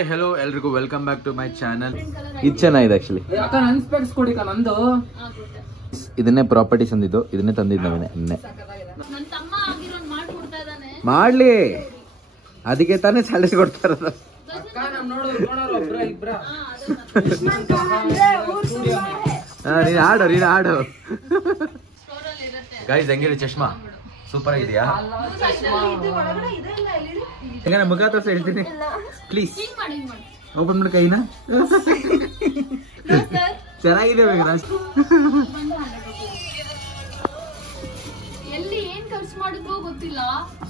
Hi hello ಎಲ್ರಿಗೂ welcome back to my channel. ಇದು ಚೆನ್ನಾಗಿದೆ ಆಕ್ಚುಲಿ. ಇದನ್ನೇ ಪ್ರಾಪರ್ಟೀಸ್ ಅಂದಿದ್ದು, ಇದನ್ನೇ ತಂದಿದ್ದು ನಾವೇನೆ. ಮಾಡ್ಲಿ, ಅದಕ್ಕೆ ತಾನೇ ಸ್ಯಾಲರಿ ಕೊಡ್ತಾ ಇರೋದು. ನೀನು ಆಡು ಗೈಸ್. ಹೆಂಗಿದೆ ಚಶ್ಮಾ? ಸೂಪರ್ ಆಗಿದೆಯಾ? ಹೆಂಗ ಮುಖ ತೋರ್ಸ ಹೇಳ್ತೀನಿ ಪ್ಲೀಸ್. ಓಪನ್ ಮಾಡಿ ಕೈನ. ಚೆನ್ನಾಗಿದೆ ರಾಜ್.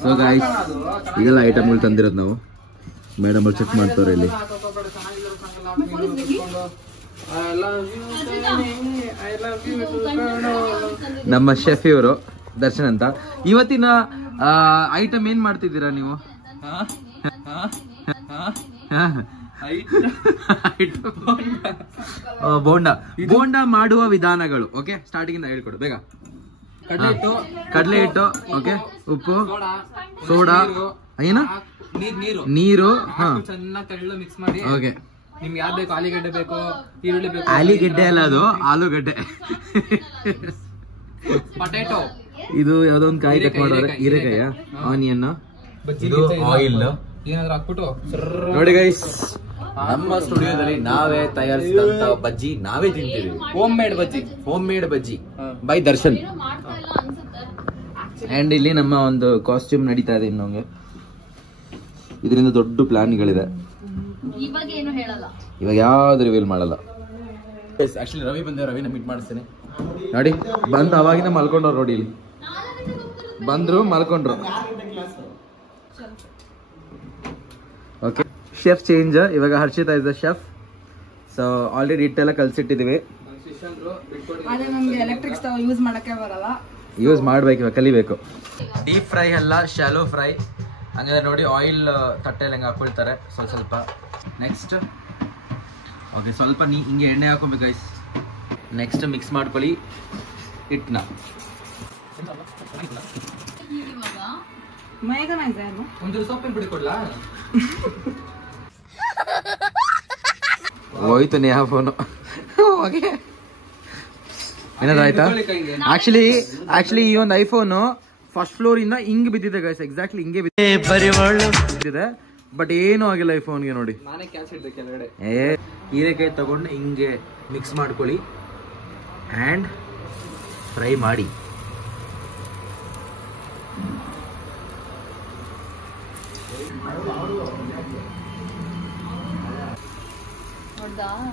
ಸೊ ಗೈಸ್, ಇದೆಲ್ಲ ಐಟಮ್ಗಳು ತಂದಿರೋದು ನಾವು. ಮೇಡಮ್ ಅವ್ರು ಚೆಕ್ ಮಾಡ್ತಾರೆ ಇಲ್ಲಿ. ನಮ್ಮ ಶೆಫ್ ಇವರು ದರ್ಶನ್ ಅಂತ. ಇವತ್ತಿನ ಐಟಮ್ ಏನ್ ಮಾಡ್ತಿದ್ದೀರಾ ನೀವು? ಬೋಂಡಾ ಮಾಡುವ ವಿಧಾನಗಳು. ಓಕೆ, ಸ್ಟಾರ್ಟಿಂಗ್ ಇಂದ ಹೇಳ್ಕೊಡು ಬೇಗ. ಕಡಲೆ ಹಿಟ್ಟು, ಓಕೆ, ಉಪ್ಪು, ಸೋಡಾ, ಏನು, ನೀರು, ಚೆನ್ನಾಗಿ ಮಿಕ್ಸ್ ಮಾಡಿ. ಓಕೆ, ನಿಮ್ಗೆ ಯಾವ್ದು ಬೇಕು, ಆಲೂಗಡ್ಡೆ ಬೇಕು, ಈರುಳ್ಳಿ ಬೇಕು. ಆಲೂಗಡ್ಡೆ ಅಲ್ಲ, ಅದು ಆಲೂಗಡ್ಡೆ. ಪೊಟ್ಯಾಟೊ, ಇದು ಯಾವ್ದೋ ಒಂದು ಕಾಯಿ ಕಟ್ ಮಾಡೋರೆ. ಹೀರೆಕಾಯ, ಆನಿಯನ್, ಇದು ಆಯಿಲ್ ಏನಾದ್ರು ಹಾಕ್ಬಿಟ್ಟು ನೋಡಿ ಗೈಸ್. ನಮ್ಮ ಸ್ಟುಡಿಯೋದಲ್ಲಿ ನಾವೇ ತಯಾರಿಸಿದಂತ ಬಜ್ಜಿ ನಾವೇ ತಿಂತೀವಿ. Home made bajji by Darshan. And ಇಲ್ಲಿ ನಮ್ಮ ಒಂದು ಕಾಸ್ಟ್ಯೂಮ್ ನಡೀತಾ ಇದೆ ಇನ್ನೊಂಗೆ. ಇದರಿಂದ ದೊಡ್ಡ ಪ್ಲಾನ್ಗಳಿದೆ. ಇವಾಗ ಯಾವ್ದು ರಿವೀಲ್ ಮಾಡಲ್ಲ. ಆಕ್ಚುಲಿ ರವಿ ಬಂದೆ, ರವಿನ ಮೀಟ್ ಮಾಡಿಸ್ತೇನೆ. ನೋಡಿ ಬಂದು ಅವಾಗಿನ ಮಲ್ಕೊಂಡ್ರು. ನೋಡಿ ಇಲ್ಲಿ ಬಂದ್ರು, ಮಲ್ಕೊಂಡ್ರು. Okay, chef change. ಇವಾಗ Harshitha is the chef. So already ಹಿಟ್ಟೆಲ್ಲ ಕಲ್ಸಿಟ್ಟಿದೀವಿ. ಎಲೆಕ್ಟ್ರಿಕ್ ಸ್ಟವ್ ಯೂಸ್ ಮಾಡಕ್ಕೆ ಬರಲ್ಲ. ಯೂಸ್ ಮಾಡ್ಬೇಕು, ಇವಾಗ ಕಲಿಬೇಕು. ಡೀಪ್ ಫ್ರೈ ಅಲ್ಲ, ಶಾಲೋ ಫ್ರೈ. ಹಂಗಂದ್ರೆ ನೋಡಿ, ಆಯಿಲ್ ತಟ್ಟೆಯಲ್ಲಿ ಹಂಗೆ ಹಾಕೊಳ್ತಾರೆ ಸ್ವಲ್ಪ ಸ್ವಲ್ಪ. ನೆಕ್ಸ್ಟ್ ಓಕೆ, ಸ್ವಲ್ಪ ಹಿಂಗೆ ಎಣ್ಣೆ ಹಾಕೊಬೇಕು ಗೈಸ್. ನೆಕ್ಸ್ಟ್ ಮಿಕ್ಸ್ ಮಾಡ್ಕೊಳ್ಳಿ ಹಿಟ್ಟನ್ನ. ಒಂಚೂರು ಸೊಪ್ಪಿನ ಪುಡಿ ಕೊಡ್ಲಾ? ಹೋಯ್ತು ನೇಹ ಫೋನು. ಏನಾದ್ರು ಆಯ್ತಾ? ಆಕ್ಚುಲಿ ಈ ಒಂದು ಐಫೋನು ಫಸ್ಟ್ ಫ್ಲೋರ್ ಇಂದ ಹಿಂಗ್ ಬಿದ್ದಿದೆ ಗೈಸ್. ಎಕ್ಸಾಕ್ಟ್ಲಿ ಹಿಂಗೆ ಬಿದ್ದಿದೆ, ಬಟ್ ಏನು ಆಗಿಲ್ಲ ಐಫೋನ್ಗೆ. ನೋಡಿ, ನಾನೇ ಕ್ಯಾಚ್ ಹಿಡ್ದೆ ಕೆಳಗಡೆ. ಹೀರೆಕಾಯಿ ತಗೊಂಡು ಹಿಂಗೆ ಮಿಕ್ಸ್ ಮಾಡ್ಕೊಳ್ಳಿ ಆ್ಯಂಡ್ ಫ್ರೈ ಮಾಡಿ.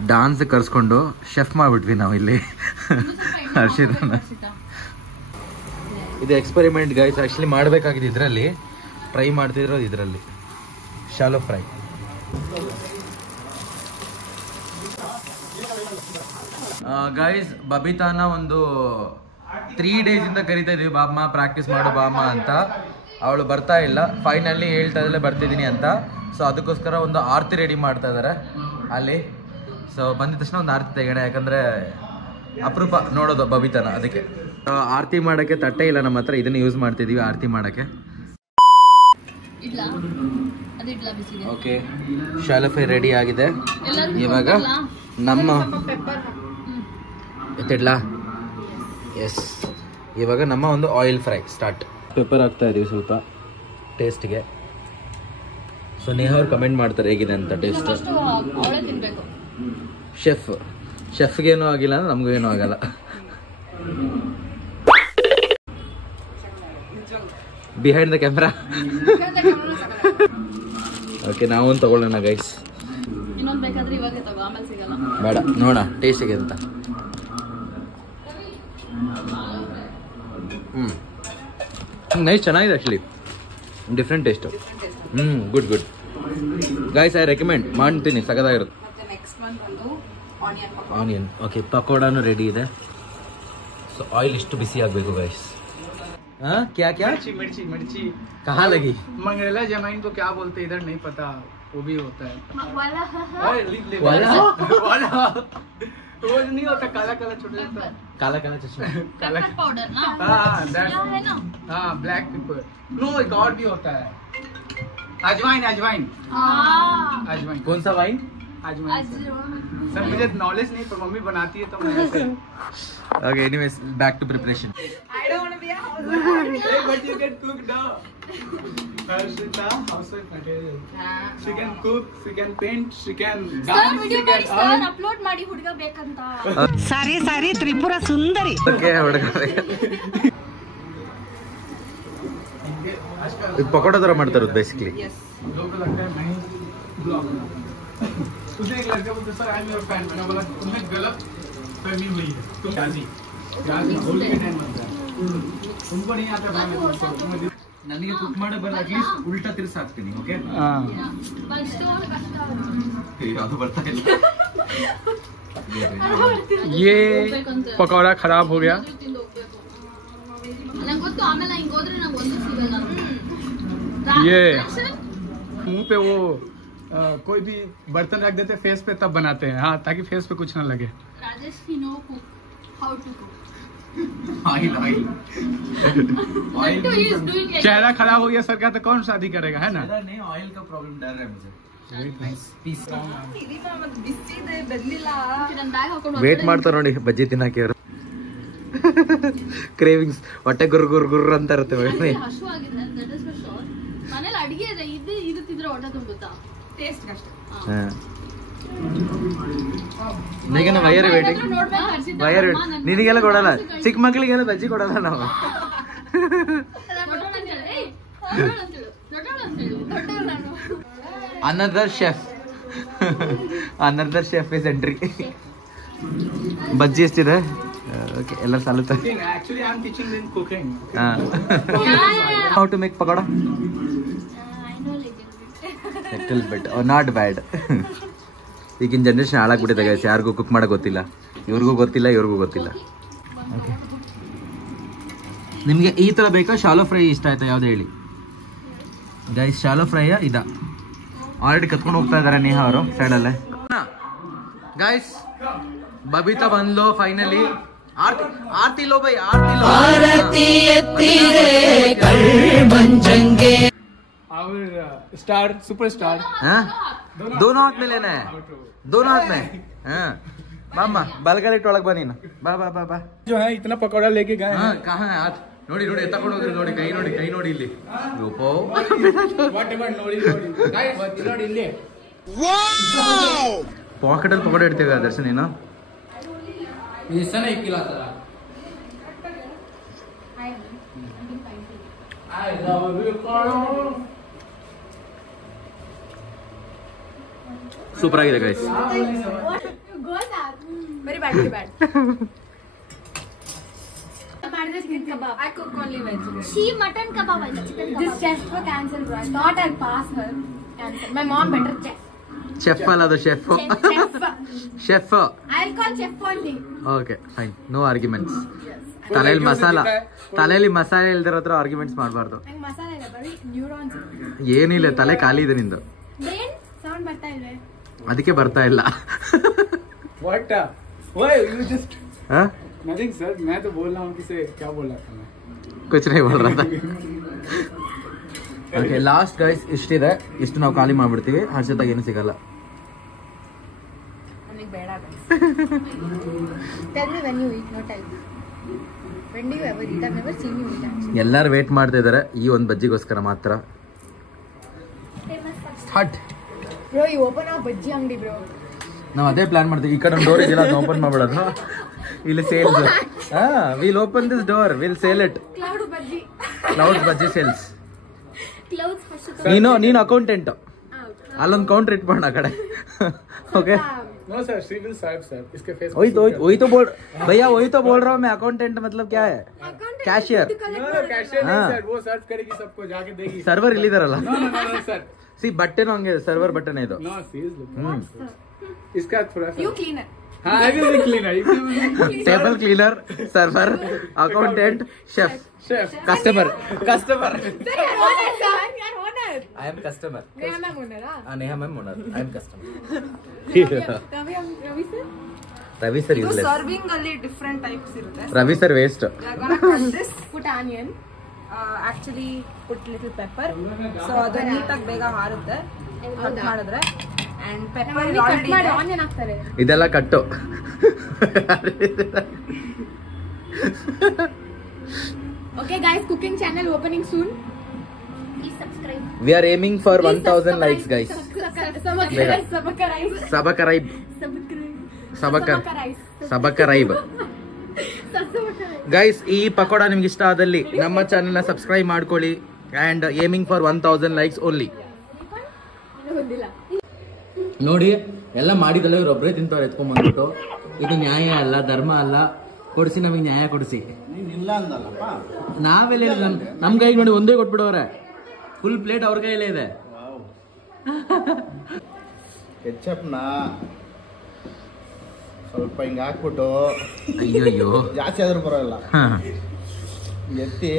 ಡಾನ್ಸ್ ಕರ್ಸ್ಕೊಂಡು ಶೆಫ್ ಮಾಡ್ಬಿಟ್ವಿ ನಾವು ಇಲ್ಲಿ ಹರ್ಷಿತನ. ಇದು ಎಕ್ಸ್ಪೆರಿಮೆಂಟ್ ಗೈಸ್. ಆಕ್ಚುಲಿ ಮಾಡಬೇಕಾಗಿದೆ ಇದರಲ್ಲಿ. ಟ್ರೈ ಮಾಡ್ತಿದ್ರು ಇದರಲ್ಲಿ ಶಾಲೋ ಫ್ರೈ. ಗೈಸ್, ಬಬಿತಾನ ಒಂದು 3 days ಇಂದ ಕರಿತಾ ಇದೀವಿ, ಬಾಮ್ಮ ಪ್ರಾಕ್ಟೀಸ್ ಮಾಡು ಬಾಮ್ಮ ಅಂತ. ಅವಳು ಬರ್ತಾ ಇಲ್ಲ. ಫೈನಲಿ ಹೇಳ್ತಾ ಇದ್ದಲೆ ಬರ್ತಿದ್ದೀನಿ ಅಂತ. ಸೊ ಅದಕ್ಕೋಸ್ಕರ ಒಂದು ಆರತಿ ರೆಡಿ ಮಾಡ್ತಾ ಇದ್ದಾರೆ ಅಲ್ಲಿ. ಸೊ ಬಂದಿದ ತಕ್ಷಣ ಒಂದು ಆರತಿ ತೆಗೋಣ, ಯಾಕಂದರೆ ಅಪರೂಪ ನೋಡೋದು ಬಬಿತಾನ. ಅದಕ್ಕೆ ಆರತಿ ಮಾಡೋಕ್ಕೆ ತಟ್ಟೆ ಇಲ್ಲ ನಮ್ಮ ಹತ್ರ. ಇದನ್ನು ಯೂಸ್ ಮಾಡ್ತಿದ್ದೀವಿ ಆರತಿ ಮಾಡೋಕ್ಕೆ. ಓಕೆ, ಶಾಲೋ ಫ್ರೈ ರೆಡಿ ಆಗಿದೆ. ಇವಾಗ ನಮ್ಮ ಎತ್ತಿಡ್ಲಾ? ಎಸ್, ಇವಾಗ ನಮ್ಮ ಒಂದು ಆಯಿಲ್ ಫ್ರೈ ಸ್ಟಾರ್ಟ್. ಪೆಪ್ಪರ್ ಹಾಕ್ತಾ ಇದೀವಿ ಸ್ವಲ್ಪ ಟೇಸ್ಟ್ಗೆ. ಸೊ ನೇಹ ಅವ್ರು ಕಮೆಂಟ್ ಮಾಡ್ತಾರೆ ಹೇಗಿದೆ ಅಂತ ಟೇಸ್ಟ್. ಶೆಫ್ಗೇನೂ ಆಗಿಲ್ಲ ಅಂದ್ರೆ ನಮಗೂ ಏನೂ ಆಗಲ್ಲ. Behind the camera. ಓಕೆ, ನಾವೊಂದು ತಗೊಳ್ಳೋಣ ಗೈಸ್. ಬೇಡ, ನೋಡ ಟೇಸ್ಟ್ ಹೇಗೆ ಅಂತ. ನೈಸ್, ಚೆನ್ನಾಗಿದೆ actually. Different taste. Good guys, I recommend ಮಾಡ್ತೀನಿ, ಸಗದಾಗಿರುತ್ತೆ. ಆನಿಯನ್. ಓಕೆ, ಪಕೋಡಾನು ರೆಡಿ ಇದೆ. ಸೊ ಆಯಿಲ್ ಇಷ್ಟು ಬಿಸಿ ಆಗಬೇಕು ಗೈಸ್. हाँ क्या क्या? मिर्ची कहाँ लगी? मंगरेला जमाइन को क्या बोलते इधर नहीं पता, वो भी होता है। वाला वो नहीं होता, काला काला छोटा छोटा काला काला चश्मा. काला पाउडर ना? हाँ है ना? हाँ, ब्लैक पेपर. नो, एक और भी होता है. अजवाइन अजवाइन हाँ अजवाइन कौन सा वाइन? अजवाइन सर मुझे नॉलेज नहीं पर मम्मी बनाती है तो मैं ऐसे Okay, anyways, back to preparation. I don't want to be a housewife. Hey, but you can cook now. Harshita, housewife material. She can cook, she can paint, she can sir dance, video she ಮಾಡಿ can sir earn. Upload ಮಾಡಿ ಹುಡುಗ ಬೇಕಂತ ಸಾರಿ ಸಾರಿ ತ್ರಿಪುರ ಸುಂದರಿ. Okay, ಇದು ಪಕೋಡ ತರ ಮಾಡ್ತಾ ಇರೋದು basically. लोग को लगता है नहीं ब्लॉग उसे एक लड़का बोलता sir I am your fan मैंने बोला तुमने गलत फहमी हुई है तुम गाजी होली के टाइम बनता है तुमको नहीं आता मैं तुमको ನನಗೆ ಕುಕ್ ಮಾಡೋ ಬರಲ್ಲ, ಅಟ್ಲೀಸ್ಟ್ ಉಲ್ಟಾ ತಿರ್ಸಿ ಹಾಕ್ತೀನಿ. ಓಕೆ, ಅದು ಬರ್ತಾ ಇಲ್ಲ. ये पकौड़ा खराब हो गया ನಂಗೆ ಗೊತ್ತು ಆಮೇಲೆ ಹಿಂಗ್ ಹೋದ್ರೆ ನಂಗೆ ಒಂದು ಸಿಗಲ್ಲ. ये मुंह पे वो कोई भी बर्तन रख देते फेस पे तब बनाते हैं हाँ ताकि फेस पे कुछ ना लगे Rajesh he know cook how to cook oil oil That too he is doing it. चेहरा खराब हो गया सर का तो कौन शादी करेगा है ना नहीं, ऑयल का प्रॉब्लम डर रहा है मुझे. ಪೀಸ್ ಇದೀಗ ಮತ್ತೆ ಬಿಸಿ ಇದೆ ಬೆದ್ಲಿಲ್ಲ. ನನ್ನ ಬ್ಯಾಗ್ ಹಾಕೊಂಡು ವೇಟ್ ಮಾಡ್ತಾರೆ ನೋಡಿ ಬಜ್ಜಿ ತಿನ್ನಕ್ಕೆ ಅವರು. ಕ್ರೇವಿಂಗ್ಸ್, ಹೊಟ್ಟೆ ಗುರ್ ಗುರ್ ಗುರ್ ಅಂತ ಇರುತ್ತೆ. ಹಸು ಆಗಿದೆ ದಟ್ ಇಸ್ ಫಾರ್ ಶೋರ್. ಮನೇಲಿ ಅಡಿಗೆ ಇದೆ ಇದು ತಿಂದ್ರೆ ಹೊಟ್ಟೆ ತುಂಬುತ್ತಾ ಟೇಸ್ಟ್ ಅಷ್ಟೇ. ಈಗ ನಾವು ವೈಯರ್ ವೇಟಿಂಗ್ ವೈಯರ್ ನಿನಗೆಲ್ಲ ಕೊಡಲ್ಲ, ಚಿಕ್ಕ ಮಕ್ಕಳಿಗೆಲ್ಲ ಬಜ್ಜಿ ಕೊಡಲ್ಲ ನಾವು. Another chef is entry. ಬಜ್ಜಿ ಎಷ್ಟಿದೆ? ಓಕೆ, ಎಲ್ಲ ಸಾಲುತ್ತೆ. actually I'm teaching them cooking how to make pakoda? Little bit not bad. ಈಗಿನ ಜನರೇಷನ್ ಹಾಳಾಗ್ಬಿಟ್ಟಿದೆ ಗೈಸ್, ಯಾರಿಗೂ ಕುಕ್ ಮಾಡಕ್ ಗೊತ್ತಿಲ್ಲ. ಇವ್ರಿಗೂ ಗೊತ್ತಿಲ್ಲ, ಇವ್ರಿಗೂ ಗೊತ್ತಿಲ್ಲ. ಓಕೆ, ನಿಮಗೆ ಈ ಥರ ಬೇಕಾ ಶಾಲೋ ಫ್ರೈ ಇಷ್ಟ ಆಯ್ತಾ? ಯಾವ್ದು ಹೇಳಿ ಗೈಸ್, ಶಾಲೋ ಫ್ರೈಯ ಇದ? ಆಲ್ರೆಡಿ ಕತ್ಕೊಂಡು ಹೋಗ್ತಾ ಇದಾರೆ ನೇಹಾ ಅವರು ಸೈಡಲ್ಲೇ. ಗೈಸ್, ಬಬಿತಾ ಬಂದ್ಲು finally. Aarti low by, Aarti low. our star superstar हाँ? दोनों हाथ में लेना है, दोनों हाथ में. हाँ, बाम्मा बालगाली टोಳಕ್ ಬಾ ನೀನು. ಬಾ ಬಾ ಬಾ ಬಾ. जो है इतना पकौड़ा लेके गए हाँ, हैं कहाँ है हाथ? ನೋಡಿ ನೋಡಿ, ಎತ್ತಕೊಂಡು ಹೋಗ್ರಿ. ನೋಡಿ ಕೈ ನೋಡಿ, ಕೈ ನೋಡಿ ಇಲ್ಲಿ. ರೂಪೋ whatever ನೋಡಿ guys ನೋಡಿ ಇಲ್ಲಿ ಪಾಕೆಟ್ ಅಲ್ಲಿ ಪಕೋಡ ಇಡ್ತೀವಿ ದರ್ಶನ್ ನೀನು. ಸೂಪರ್ ಆಗಿದೆ guys. Very bad, very bad. I cook only veg. She mutton kebab and chicken kebab. This chef for cancel, bro. I thought I'll pass her. Cancel. My mom better chef. Chef ಅಲ್ಲ ಅದು, chef. Chef. Chef. I'll call chef only. Okay fine, no arguments. ತಲೆಯಲ್ಲಿ ಮಸಾಲೆ ಇಲ್ದಿರೋ ಹತ್ರ arguments ಮಾಡಬಾರ್ದು. ನಂಗೆ ಮಸಾಲೆ ಇಲ್ಲ, ಬರೀ ನ್ಯೂರಾನ್ಸ್. ಏನಿಲ್ಲ, ತಲೆ ಖಾಲಿ ಇದೆ ನಿಂದು, ಬ್ರೇನ್ ಸೌಂಡ್ ಬರ್ತಾ ಇಲ್ವೇ? ಅದಕ್ಕೆ ಬರ್ತಾ ಇಲ್ಲ. what why you just हाँ? nothing sir मैं तो बोल रहा हूँ किसे क्या बोल रहा था मैं कुछ नहीं बोल रहा था. ಓಕೆ, ಲಾಸ್ಟ್ ಗೈಸ್ ಇಷ್ಟಿದೆ. ಇಷ್ಟು ನಾವು ಖಾಲಿ ಮಾಡ್ಬಿಡ್ತೀವಿ. ಹರ್ಷತಾಗ ಏನು ಸಿಗಲ್ಲ. ನನಗೆ ಬೇಡ. Tell me when you eat, no time. When do you ever eat? I've never seen you eat actually. ಎಲ್ಲರೂ ವೇಟ್ ಮಾಡ್ತಾ ಇದಾರೆ ಈ ಒಂದು ಬಜ್ಜಿಗೋಸ್ಕರ ಮಾತ್ರ. ಹಟ್, Bro, you open a bajji ಅಂಗಡಿ bro. ನಾವು ಅದೇ ಪ್ಲಾನ್ ಮಾಡ್ತೀವಿ. ಈ ಕಡೆ ಒಂದು ಡೋರ್ ಇದೆಯಲ್ಲ, ಅದನ್ನ ಓಪನ್ ಮಾಡ್ಬಿಡೋದು. ಇಲ್ಲಿ sales. Will open this door, will sale it. Cloud bajji. Cloud bajji sales. Clothes first. ನೀನು ಅಕೌಂಟೆಂಟ್, ಅಲ್ಲೊಂದು ಕೌಂಟರ್ ಇಟ್ಬೋಣ ಆ ಕಡೆ. Okay, no sir she will serve sir इसके face वही तो बोल भैया, वही तो बोल रहा हूँ मैं. अकाउंटेंट मतलब क्या है? कैशियर. no cashier नहीं sir वो सर्व करेगी सबको जाके देगी ಸರ್ವರ್ ಇಲ್ಲಿದಾರಲ್ಲ. no sir ಸಿ ಬಟ್ಟೆನೂ ಹಂಗೆ ಸರ್ವರ್ ಬಟ್ಟೆನೇ ಇದು. no she is looking इसका थोड़ा सा You cleaner. हाँ I will be cleaner table cleaner, server, accountant, chef, chef customer. Sir, you're owner, sir. You're owner. I am customer. Neha ma'am owner, ah? Neha ma'am owner, I am customer. Ravi sir? Ravi sir ಇದು useless. Serving ಅಲ್ಲಿ different types ಇರುತ್ತೆ. Ravi sir waste. We are gonna cut this. Put onion. Actually put little pepper, so ಅದು ನೀಟಾಗಿ ಬೇಗ ಹಾರುತ್ತೆ cut ಮಾಡಿದ್ರೆ. And pepper onion ಹಾಕ್ತಾರೆ. ಇದೆಲ್ಲ ಕಟ್ಟು. Okay guys, cooking channel opening soon. Please subscribe. We are aiming for 1000 likes guys. Subscribe guys. ಈ ಪಕೋಡ ನಿಮ್ಗೆ ಇಷ್ಟ ಆದಲ್ಲಿ ನಮ್ಮ ಚಾನೆಲ್ನ ಸಬ್ಸ್ಕ್ರೈಬ್ ಮಾಡ್ಕೊಳ್ಳಿ. And aiming for 1000 likes only. ನೋಡಿ ಎಲ್ಲ ಮಾಡಿದಲ್ಲ ಇವ್ರು ಒಬ್ಬರೇ ತಿಂತವ್ರು ಎತ್ಕೊಂಡ್ ಬಂದ್ಬಿಟ್ಟು. ಇದು ನ್ಯಾಯ ಅಲ್ಲ, ಧರ್ಮ ಅಲ್ಲ. ಕೊಡಿಸಿ, ನಮಗೆ ನ್ಯಾಯ ಕೊಡಿಸಿ. ನಾವೆಲ್ಲ ನಮ್ ಕೈಗೆ ನೋಡಿ ಒಂದೇ ಕೊಟ್ಬಿಡವ್ರೆ. ಫುಲ್ ಪ್ಲೇಟ್ ಅವ್ರ ಕೈಯಲ್ಲೇ ಇದೆ. ಕೆಚ್ಚಪ್ನ ಸ್ವಲ್ಪ ಹಿಂಗೆ ಹಾಕ್ಬಿಟ್ಟು, ಅಯ್ಯೋ ಜಾಸ್ತಿ ಆದ್ರೂ ಬರೋಲ್ಲ, ಎತ್ತಿ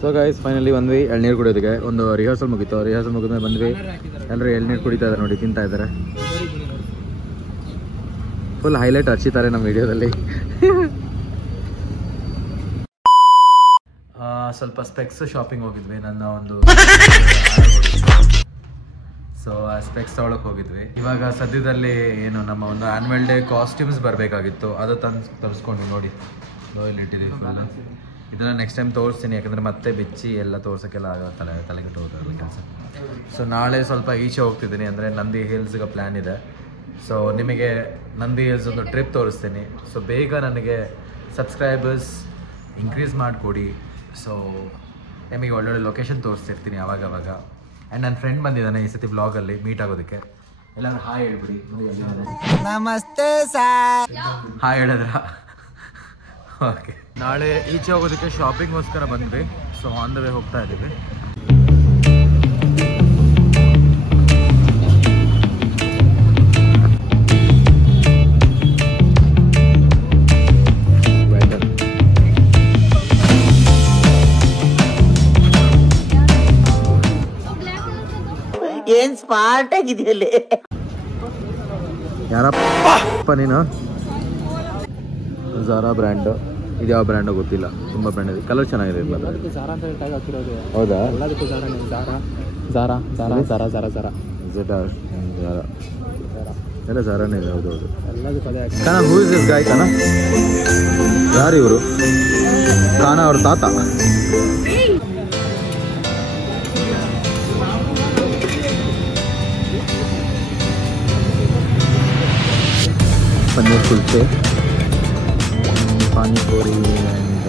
ಸೊ ಗೈಸ್ ಫೈನಲಿ ಬಂದ್ವಿ ಎಳ್ನೀರು ಕುಡಿಯೋದಕ್ಕೆ. ಒಂದು ರಿಹರ್ಸಲ್ ಮುಗೀತು. ರಿಹರ್ಸಲ್ ಮುಗಿದ್ಮೇಲೆ ಬಂದ್ವಿ. ಎಲ್ಲರೂ ಎಳ್ನೀರು ಕುಡಿತಾ ಇದ್ದಾರೆ ನೋಡಿ, ತಿಂತಾ ಇದ್ದಾರೆ. ಫುಲ್ ಹೈಲೈಟ್ ಹಚ್ಚಿದ್ದಾರೆ ನಮ್ಮ ವಿಡಿಯೋದಲ್ಲಿ. ಸ್ವಲ್ಪ ಸ್ಪೆಕ್ಸ್ ಶಾಪಿಂಗ್ ಹೋಗಿದ್ವಿ. ನನ್ನ ಒಂದು ಸೊ ಆ ಸ್ಪೆಕ್ಸ್ ತೊಗೊಳಕ್ಕೆ ಹೋಗಿದ್ವಿ. ಇವಾಗ ಸದ್ಯದಲ್ಲಿ ಏನು ನಮ್ಮ ಒಂದು ಆ್ಯನ್ಯುವಲ್ ಡೇ ಕಾಸ್ಟ್ಯೂಮ್ಸ್ ಬರಬೇಕಾಗಿತ್ತು, ಅದು ತರಿಸ್ಕೊಂಡು ನೋಡಿ ಇಲ್ಲಿ ಇಟ್ಟಿದ್ದೀವಿ ಫುಲ್. ಇದನ್ನು ನೆಕ್ಸ್ಟ್ ಟೈಮ್ ತೋರಿಸ್ತೀನಿ, ಯಾಕಂದರೆ ಮತ್ತೆ ಬಿಚ್ಚಿ ಎಲ್ಲ ತೋರ್ಸೋಕ್ಕೆಲ್ಲ ತಲೆಗೆಟ್ಟು ಹೋಗೋಲ್ಲ ಕೆಲಸ. ಸೊ ನಾಳೆ ಸ್ವಲ್ಪ ಈಚೆ ಹೋಗ್ತಿದ್ದೀನಿ, ಅಂದರೆ ನಂದಿ ಹಿಲ್ಸ್ಗೆ ಪ್ಲ್ಯಾನ್ ಇದೆ. ಸೊ ನಿಮಗೆ ನಂದಿ ಹಿಲ್ಸ್ ಒಂದು ಟ್ರಿಪ್ ತೋರಿಸ್ತೀನಿ. ಸೊ ಬೇಗ ನನಗೆ ಸಬ್ಸ್ಕ್ರೈಬರ್ಸ್ ಇನ್ಕ್ರೀಸ್ ಮಾಡಿಕೊಡಿ. ಸೊ ನಿಮಗೆ ಒಳ್ಳೊಳ್ಳೆ ಲೊಕೇಶನ್ ತೋರಿಸ್ತಿರ್ತೀನಿ ಅವಾಗವಾಗ. ಆ್ಯಂಡ್ ನನ್ನ ಫ್ರೆಂಡ್ ಬಂದಿದ್ದಾನೆ ಈ ಸತಿ ಬ್ಲಾಗಲ್ಲಿ ಮೀಟ್ ಆಗೋದಕ್ಕೆ. ಎಲ್ಲರೂ ಹಾಯ್ ಹೇಳ್ಬಿಡಿ. ನಮಸ್ತೆ ಸರ್. ಹಾಯ್ ಹೇಳಿದ್ರ? ಓಕೆ. ನಾಳೆ ಈಚೆ ಹೋಗೋದಕ್ಕೆ ಶಾಪಿಂಗ್ಗೋಸ್ಕರ ಬಂದ್ವಿ. ಸೊ ಆನ್ ದ ವೇ ಹೋಗ್ತಾ ಇದ್ದೀವಿ. ಏನ್ ಸ್ಮಾರ್ಟ್ ಆಗಿದೆಯಲ್ಲಿ. ಯಾರಪ್ಪ ನೀನು? Zara brand. ಇದು ಯಾವ ಬ್ರ್ಯಾಂಡು ಗೊತ್ತಿಲ್ಲ, ತುಂಬ ಬ್ರ್ಯಾಂಡ್ ಇದೆ. ಕಲರ್ ಚೆನ್ನಾಗಿದೆ. ಹೌದಾ? ಎಲ್ಲ ಝಾರಾನೇ ಇದೆ. ಹೌದು ಹೌದು. Kana who is this ಗಾಯ್? Kana ಯಾರು ಇವರು? ಕಾನ ಅವ್ರ ತಾತ. ಪನ್ನೀರ್ ಕುಲ್ಚೆ, ಪಾನಿಪುರಿ ಆ್ಯಂಡ್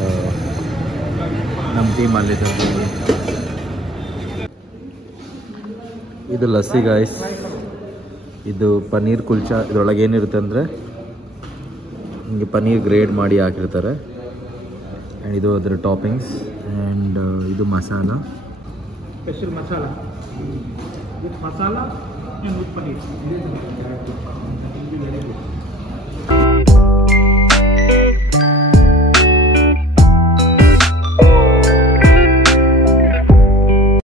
ನಮ್ಟಿ ಮಲ್ಲಿದಗಿ. ಇದು ಲಸ್ಸಿ ಗಾಯ್ಸ್. ಇದು ಪನ್ನೀರ್ ಕುಲ್ಚಾ. ಇದರೊಳಗೆ ಏನಿರುತ್ತೆ ಅಂದರೆ ಹಿಂಗೆ ಪನ್ನೀರ್ ಗ್ರೇಡ್ ಮಾಡಿ ಹಾಕಿರ್ತಾರೆ. ಆ್ಯಂಡ್ ಇದು ಅದರ ಟಾಪಿಂಗ್ಸ್. ಆ್ಯಂಡ್ ಇದು masala, special masala with masala and with paneer.